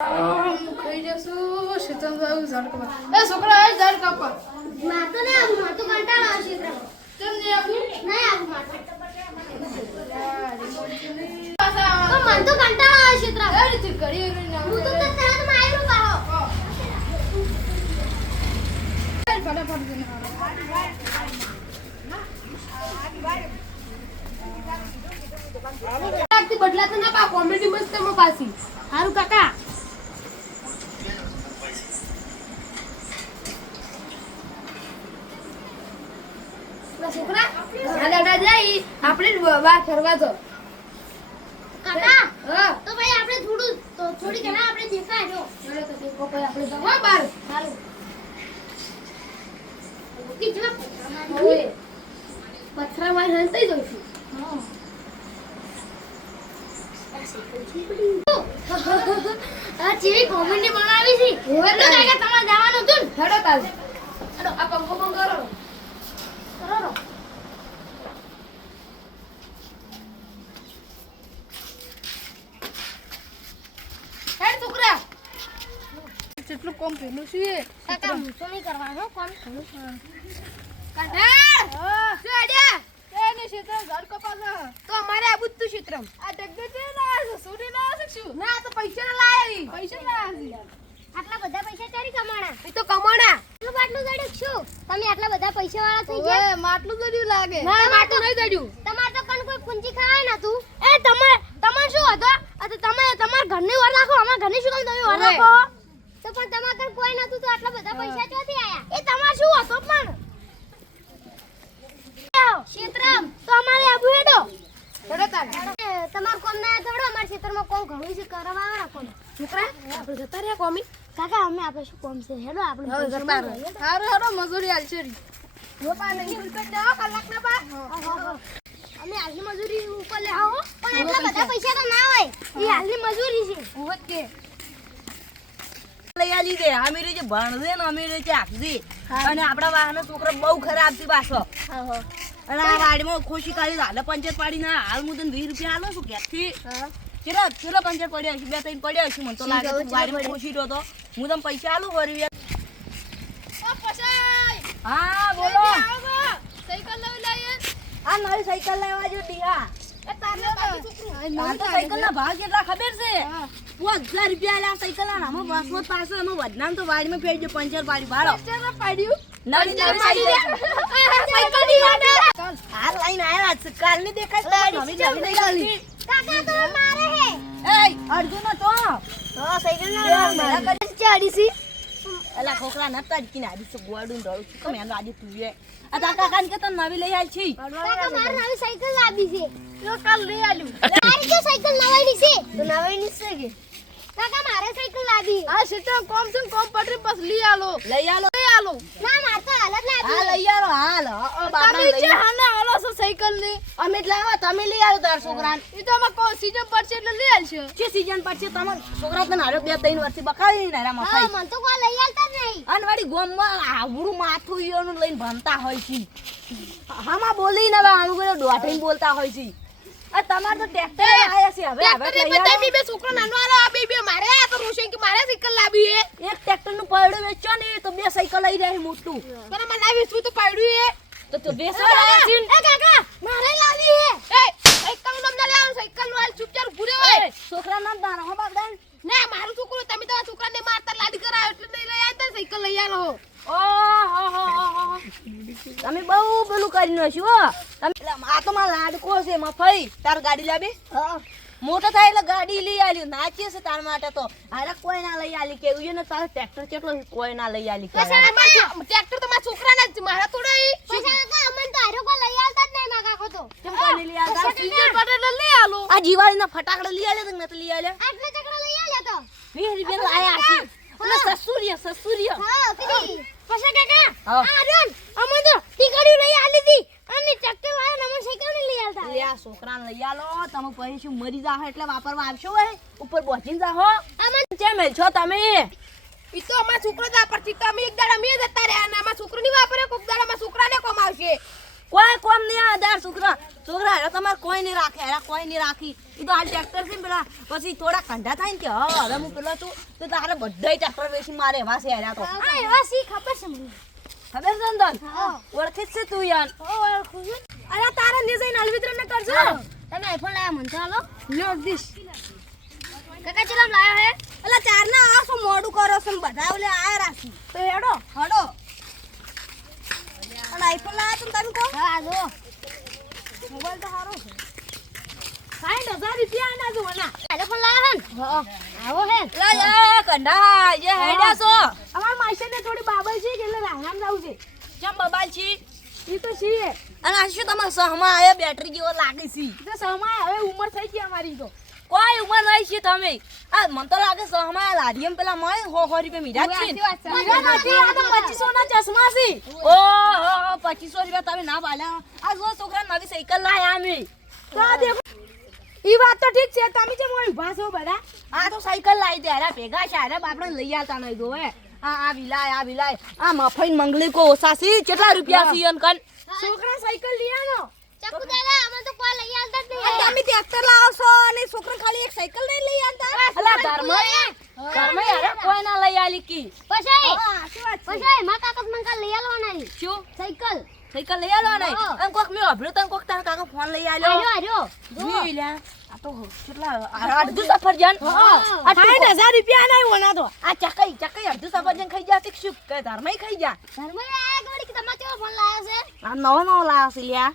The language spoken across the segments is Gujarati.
ખાઈ જશું શીતલ જાવ ઝાડ કપા એ છોકરા આ ઝાડ કપા માતો ને આવું માતો કંટાળો આવશે કેમ નહીં આવું નહીં આવું માતો તો પાછા મન તો કંટાળો આવશે એ રીતે ઘડી ના હું તો તરત માર્યું પાહો ફટાફટ જઈને આખી બદલાતો ના પા કોમેડી મસ્ત મો પાછી હારું કાકા છોકરા દાદા જાય આપણે બહાર ફરવા તો કાકા હા તો ભાઈ આપણે થોડી ઘણા આપણે દેખાય જો ચલો તો દેખો ભાઈ આપણે જવા બહાર હારું કે જો ઓય પથરા માં હંતાઈ જઉં છું આ જેવી કોમેડી બનાવી છે ઓય તો કાકા તમારે જવાનું હતું ને હેડો તાલે હેડો આ પંખો બંધ કરો કરો હેડ છોકરા કેટલું કોમ પેલું છે કાકા હું તો નહીં કરવાનો કોણ કાકા શું આડ્યા એને ક્ષેત્રમ ઘર કપાસ તો અમારે આબુ જ તું ક્ષેત્રમ આ ડગ્ગો છે ના સોડી ના શકશું ના તો પૈસા ના લાયા પૈસા ના આટલા બધા પૈસા ચારી કમાણા એ તો કમાણા આટલું બાટલું જડ્યું છું તમે આટલા બધા પૈસા વાળા થઈ ગયા ઓય માટલું જડ્યું લાગે ના, માટલું નહીં જડ્યું તમાર તો કણ કોઈ પૂંજી ખાય ના તું એ તમાર શું હતો આ તો તમે તમાર ઘરની વાર રાખો અમાર ઘરની શું કામ તમે વાર ઓય. રાખો તો પણ તમાર કણ કોઈ નતું તો આટલા બધા પૈસા ક્યાંથી આયા એ તમાર શું હતો પણ ક્ષેત્રમ તો અમારે આબુ હેડો હેડો તાલે તમાર કોમ ના થોડો અમાર ક્ષેત્રમાં કોમ ઘણું છે કરવા વાળા કોમ છોકરા આપણે જતા રહ્યા કોમી કાકા અમે આપણે શું કોમ છે હેડો આપણે હવે જતા રહે હારું હારું મજૂરી આલશે રી મોટા નહીં ઉલટ જાઓ કલાક ના બા અમે હાલની મજૂરી ઉપર લે આવો પણ એટલા બધા પૈસા તો ના હોય એ હાલની મજૂરી છે ઉવત કે લઈ આલી દે અમીરી જે ભણશે ને અમીરી જે આપશે અને આપણા વાહનો છોકરો બહુ ખરાબ છે પાછો અને આ વાડીમાં ખુશી કાઢી હાલે પંચર પાડી ના હાલ હું તને 20 રૂપિયા આલો છું ક્યાંથી ચેલો પંચર પડ્યો છે બે ત્રણ પડ્યો છે મને તો લાગે તું વાડીમાં ખુશી રહ્યો તો હું તને પૈસા આલું ફરી ઓ પસાઈ હા બોલો સાયકલ લઈ લાયે આ નવી સાયકલ લેવા જો ટીહા એ તારને બાકી છોકરું આ તો સાયકલ ના ભાવ કેટલા ખબર છે 5000 રૂપિયા લા સાયકલ ના આમાં બસમાં પાછો એમાં વધનામ તો વાડીમાં ફેરજો પંચર પાડી ભાડો પંચર પાડ્યું નવી નવી સાયકલ ની વાત હાલ લઈને આયા છે કાલની દેખાય તો નવી નવી લઈ આવી કાકા તો મારે હે એય અર્જુન તો સાયકલ મારા ના ચાડી સી એલા ખોખલા નતા જ કિના આદી ગોડું ડળું છું કે મેં આદી તું એ આ કાકા કાન કે તો નવી લઈ આલ છી કાકા મારે નવી સાયકલ લાવી છે તો કાલ લઈ આલ્યું મારી તો સાયકલ નવાઈની છે તો નવાઈની છે કે કાકા મારે સાયકલ લાવી આ ક્ષેત્ર કોમ છે કોમ પટરી બસ લઈ આલો લઈ આલો ના માર તો હાલત હા લાવી લઈ આલો હાલ બાપા તમે જે હાને આલો છો સાયકલ ની અમે લાવા તમે લઈ આલો તાર છોકરાને ઈ તો અમે કો સીઝન પડશે એટલે લઈ આલશે જે સીઝન પર છે તમાર છોકરા તને હારે 2-3 વર્ષથી બકાવી ને રામાં હા ખાઈ મન તો કોઈ લઈ આલતા જ નહીં અનવાડી ગોમમાં આવડું માથું ઈયોનું લઈને ભણતા હોય છે હામાં બોલી ને આમ કોઈ દોઢીને બોલતા હોય છે આ તમાર તો ટ્રેક્ટર આયા છે હવે લઈ આલો બે છોકરો નાનો આલો આ બે મારે આ તો રોશન કે મારે સાયકલ લાવી હે એક ટ્રેક્ટર નું પૈડું વેચો ને તો 2 સાયકલ લઈ જાય મોટું તને મને લાવી છું તો પાડ્યું હે તો બેસવા લાયા છે એ કાકા મારે લાવી હે એ સાયકલ નું નામ લે સાયકલ નું હાલ ચૂપચાપ ભૂરે હોય છોકરા નામ દાનો હો બાપ દાન ના મારું છોકરો તમે તો છોકરાને મારતા લાડી કરાયો એટલે નહીં લઈ આવતા સાયકલ લઈ આલો તમે બહુ પેલું કરી નાખ્યું હો તમે આ તો મારા લાડકો છે મફઈ તાર ગાડી લાવી મોટો થાય એટલે ગાડી લઈ આલ્યું નાચીએ છે તાર માટે તો હારે કોઈ ના લઈ આલી કે ને તારે ટ્રેક્ટર કેટલો કોઈ ના લઈ આલી કે ટ્રેક્ટર તો મારા છોકરાના જ મારા થોડા પૈસા કાકા અમન તો હારો કોઈ લઈ આલતા જ નહીં માં કાકો તો કેમ કોઈ લઈ આલતા સીઝન પડે એટલે લઈ આલો આ દિવાળીના ફટાકડા લઈ આલે તો નત લઈ આલે આટલા ચકડા લઈ આલ્યા તો 20 રૂપિયા આયા છે એટલે સસુરિયા હા પેલી પૈસા કાકા હા. આ રન અમન તો ટીકડીઓ લઈ આલી હતી અને ટ્રેક્ટર વાળા નમન સાયકલ ને લઈ આલતા લે આ છોકરાને લઈ આલો તમે પછી શું મરી જાહો એટલે વાપરવા આવશો હોય ઉપર બોધીને જાહો અમન કેમ છો તમે ઈ તો અમારા છોકરો દા પરથી તમે એક દાડા મે જતા રહ્યા અને અમારા છોકરો ની વાપરે કોક દાડા અમારા છોકરાને કોમ આવશે કોઈ કોમ નહીં આધાર છોકરા હારે તમારે કોઈ નહીં રાખે હારે કોઈ નહીં રાખી એ તો હાલ ટ્રેક્ટર છે ને પેલા પછી થોડા કંઢા થાય ને કે હવે હું પેલો છું તો તારે બધાય ટ્રેક્ટર વેચી મારે એવા છે હારે તો આ એવા સી ખબર છે મને ખબર છે ને તને હા ઓળખે જ છે તું યાર ઓળખું છું અરે તારે ને જઈને અલવિત્ર ને કરજો તમે આઈફોન લાયા મન ચાલો લ્યો દીશ કાકા ચલામ લાયો હે એટલે ચાર ના આ શું મોડું કરો છો ને બધા ઓલે આયા રાખી તો હેડો હડો અને આઈફોન લાયા તું તમે કહો હા જો મોબાઈલ તો સારો છે 60,000 રૂપિયા ના જોવાના આઈફોન લાયા હે હા આવો હે લા કંઢા જે હેડ્યા છો અમાર માસી ને થોડી બાબલ છે કે એટલે રાણામ જાવ છે ચમ બબાલ છી ઈ તો છીએ અને આ શું તમારા સહમાં આયા બેટરી જેવો લાગે છે તો સમય હવે ઉંમર થઈ ગઈ અમારી તો કોઈ ઉંમર નહીં છે તમે આ મને તો લાગે સહમાં લાડીએમ પેલા મળે 100 રૂપિયા મીરા છે મીરા નથી આ તો 2500 ના ચશ્મા છે ઓહો 2500 રૂપિયા તમે ના પાલ્યા આ જો છોકરા નવી સાયકલ લાયા અમે તો આ દેખો ઈ વાત તો ઠીક છે તમે જે મોય ભાસો બધા આ તો સાયકલ લાવી દે અરે ભેગા છે અરે આપણે લઈ આવતા નહીં દો હે આ વિલાય આ મફઈ મંગલી કો ઓછા છે કેટલા રૂપિયા છે અન કન છોકરા સાયકલ લીયાનો ચકુ દાદા અમે તો કોઈ લઈ આવતા જ નહીં તમે ટ્રેક્ટર લાવશો અને છોકરા ખાલી એક સાયકલ નહીં લઈ આવતા અલા ધર્મ અરે કોઈ ના લઈ આલી કી પછી સાચી વાત છે પછી મા કાકા મને કાલ લઈ આવવાના શું સાયકલ સાયકલ લઈ આલો નહીં એમ કોક મે અભળ્યો તને કોક તારા કાકા ફોન લઈ આલ્યો આર્યો વી લ્યા આ તો કેટલા અડધું સફરજન 60,000 રૂપિયા ના હોના તો આ ચકઈ અડધું સફરજન ખાઈ જા શું કે ધર્મય ખાઈ જા ધર્મ આ ગોડી કે તમારે કેવો ફોન લાવ્યો છે આ નવો લાવ્યો છે લ્યા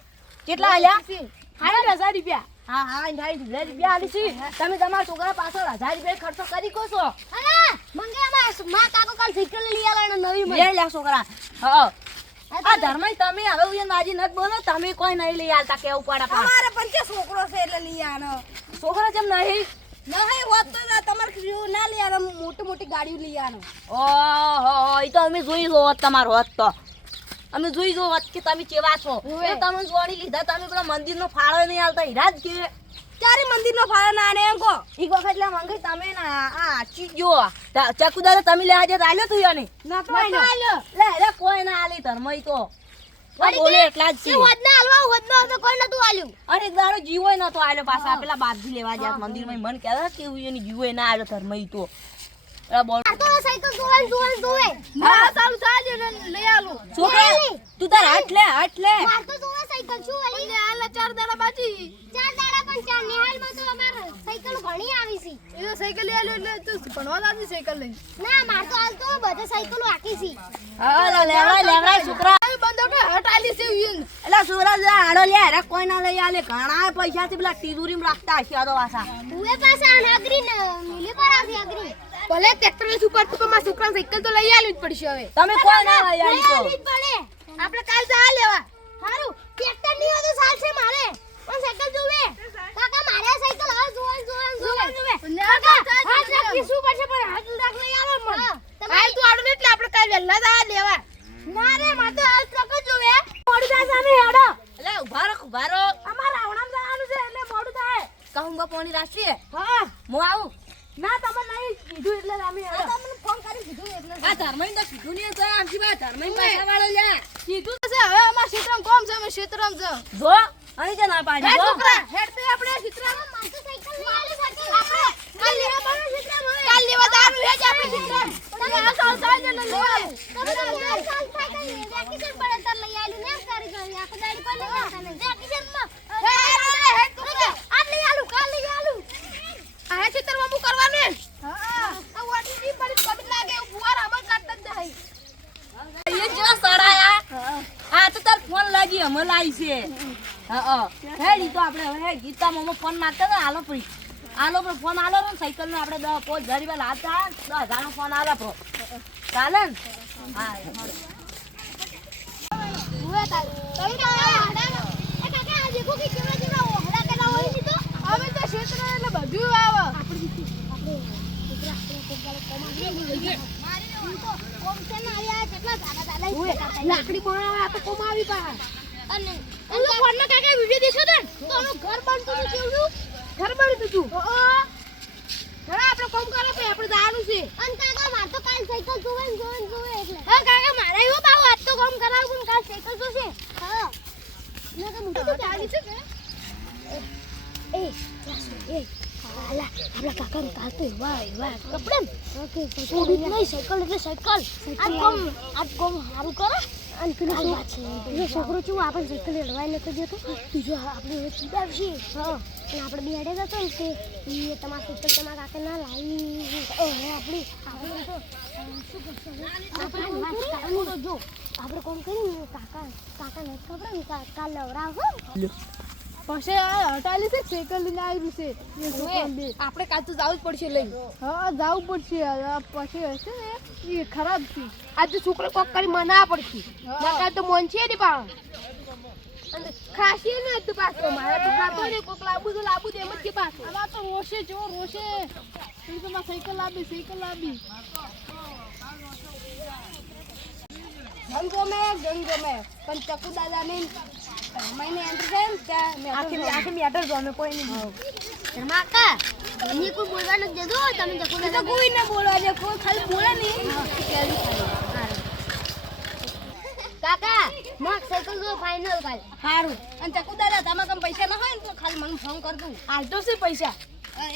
કેટલા આલ્યા 60,000 રૂપિયા હા 60,000 રૂપિયા આલી છે તમે તમારા છોકરા પાછળ 1000 રૂપિયા ખર્ચો કરી કો છો અરે મંગે મા કાકો કાલ સાયકલ લઈ આવવાનો નવી મને લે લ્યા છોકરા હા આ ધર્મય તમે હવે ઉયન બાજી નત બોલો તમે કોઈ નહીં લઈ આલતા કેવું પડે અમારે પંચે છોકરો છે એટલે લઈ આનો છોકરો જેમ નહીં હોત તો તમારે ના લઈ આનો મોટી ગાડીઓ લઈ આનો ઓહો ઈ તો અમે જોઈ લો તમારો હોત તો અમે જોઈ જો હોત કે તમે કેવા છો એ તમે જોડી લીધા તમે પેલા મંદિરનો ફાળો નહીં આલતા હીરા જ કે ક્યારે મંદિરનો ફાળો ના આને એમ કો એક વખત લે મંગઈ તમે ના આ ચીજો ચકુદાર તમે લે આજે આલ્યો તું યાને ના તો આલ્યો લે કોઈ ના આલી ધર્મય તો બોલે એટલા જ છે વધના હલવા વધનો તો કોઈ નતું આલ્યું અરે એક દાડો જીવોય નતો આલ્યો પાછા પેલા બાપજી લેવા ગયા મંદિરમાં મન કહેતા કે એની જીવોય ના આલ્યો ધર્મય તો બોલ આ તો સાયકલ જોવે હા ચાલુ ચાલજે લઈ આલું છોકરા તું તાર હાથ લે માર તો જોવે સાયકલ શું વળી ને આલા 4 દાડા બાકી 4 દાડા પણ 4 નિહાળમાં તો અમાર સાયકલ ઘણી આવી છે એ તો સાયકલ લઈ આલ્યો એટલે તું ભણવા લાગી સાયકલ લઈને ના માર તો હાલ તો બધે સાયકલો આખી છે હા લેવડાય છોકરા બંધો કે હટાલી છે ઈન એલા છોકરા જા આડો લે અરે કોઈ ના લઈ આલે ઘણા પૈસા થી પેલા તિજોરીમાં રાખતા હશે આ તો વાસા ઉએ પાછા અગ્રી ને મિલી પર આવતી અગ્રી ભલે ટ્રેક્ટર ને સુપર તો મારા છોકરાને સાયકલ તો લઈ આલવી જ પડશે હવે તમે કોઈ ના લઈ આલી તો પડે આપણે કાલ જા લેવા હારું ટ્રેક્ટર ની હોય તો ચાલશે મારે પણ સાયકલ જોવે કાકા મારે સાયકલ હવે જોવે કાકા હાથ રાખી શું પડશે પણ હાથ રાખ લઈ આવો મને કાલ તું આડું એટલે આપણે કાલ વેલા જા લેવા ના રે મારે તો હાથ ટ્રક જ જોવે મોડું થાય સામે હેડો એલા ઉભા રહો અમાર રાવણામ જવાનું છે એટલે મોડું થાય કહુંગા પોણી રાષ્ટ્રીય હા હું આવું ના તમે નહીં કીધું એટલે અમે હેડો તમને ફોન કરી દીધું એટલે આ ધર્મઈ તો કીધું નહીં તો આમથી બા ધર્મઈ પૈસા વાળો લે કીધું તો છે હવે અમાર ક્ષેત્રમાં કોમ છે અમે ક્ષેત્રમાં છે જો અહીં જે ના પાડી હે જો છોકરા હેડ તે આપણે ક્ષેત્રમાં મારે તો સાયકલ લઈ આલી સાચી આપણે કાલ લેવા બનો ક્ષેત્રમાં હવે કાલ લેવા જવાનું હે જ આપણે ક્ષેત્રમાં તમે આ સાલ સાલ ને લેવા તમે તો યાર સાલ સાયકલ વેકેશન પડે તાર લઈ આલી ને કરી કરી આખો દાડી પર લઈ આવતા ને વેકેશન માં હેડ છોકરા આજ લઈ આલું કાલ લઈ આલું આ ક્ષેત્રમાં હું કરવાનું હા આ વાટી પડી કબી લાગે ફુવાર અમલ કરતા જ નહીં એ જો સડાયા આ તો તાર ફોન લાગી અમે લાવી છે હા હેડી તો આપણે હવે ગીતા મમ્મા ફોન મારતા હતા આલો પડી આલો પર ફોન આલો ને સાયકલ નો આપણે 5000 રૂપિયા લાવતા 10000 નો ફોન આલો પ્રો ચાલે ને હા ઉએ તાર તમે તો હડા એ કાકા આ દેખો કે કેવા કેવા હડા કેલા હોય ની તો અમે તો ક્ષેત્ર એટલે બધું આવે આપણે દીકરા કોમ મારી તો કોમ છે ને આયા કેટલા દાદા દાદા લાકડી બનાવે આ તો કોમ આવી પા અને તો ફોન કાકા વિડિયો દેખો ને તો એનું ઘર બનતું હતું કેવડું ઘર બનતું તું ઘણા આપણે કોમ કરે તો આપણે જવાનું છે અને કાકા માર તો કાલ સાયકલ જોવે એટલે હા કાકા મારે એવો બાવ આજ તો કામ કરાવું પણ કાલ સાયકલ જોશે હા ના તો મોટું તો ચાલી છે કે એ આલા આપણા કાકા કાલ તો એવા કપડે ઓકે છોડી નહીં સાયકલ એટલે સાયકલ આ કોમ હારું કરો અને પેલું વાત છે એ છોકરો ચું આપણે સાયકલ લડવાઈ નતો જતો બીજો આપણે હવે ચીડાવશે હા અને આપણે બેડે જતો ને કે એ તમારા સાયકલ તમારા કાકા ના લાવી આપણે તો શું કરશું આપણે વાત કરવાનું તો જો આપણે કોમ કરીને કાકા ને ખબર ને કાકા લવરાવો પછી આ હટાલી છે સાયકલ લઈને આવ્યું છે આપણે કાલ તો જવું જ પડશે લઈ હા જવું પડશે પછી હશે ને એ ખરાબ છે આજે છોકરો કોક કરી મના પડશે નકા તો મન છે ને પાવ અને ખાસી ને તું પાછો મારે તો ખાતો ને કોક લાબુ દે એમ જ કે પાછો આલા તો રોશે જો રોશે તું તો માં સાયકલ લાવી ગંગો મે પણ ચકુ દાદા ને મહિને એન્ટર થાય ને આખી મેટર જો અમે કોઈ નહીં ધર્માકા એની કોઈ બોલવાનું જ દેજો તમે જકો તો કોઈ ના બોલવા દે કોઈ ખાલી બોલે નહીં કાકા માર સાયકલ જો ફાઇનલ કાલ સારું અને ચકુ દાદા તમારા કમ પૈસા ના હોય ને તો ખાલી મને ફોન કરજો હાલતો છે પૈસા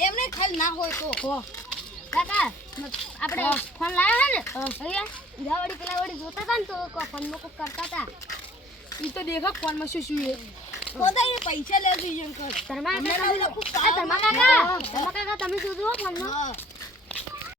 એમને ખાલી ના હોય તો કાકા આપણે ફોન લાયા હે ને અહીંયા ઈરાવાડી પેલા વાડી જોતા હતા ને તો ફોનમાં કોક કરતા હતા ઈ તો દેખો ફોનમાં શું શું પોતાને પૈસા લેજો અંકલ ધર્મા કાકા તમે જોજો ફોનમાં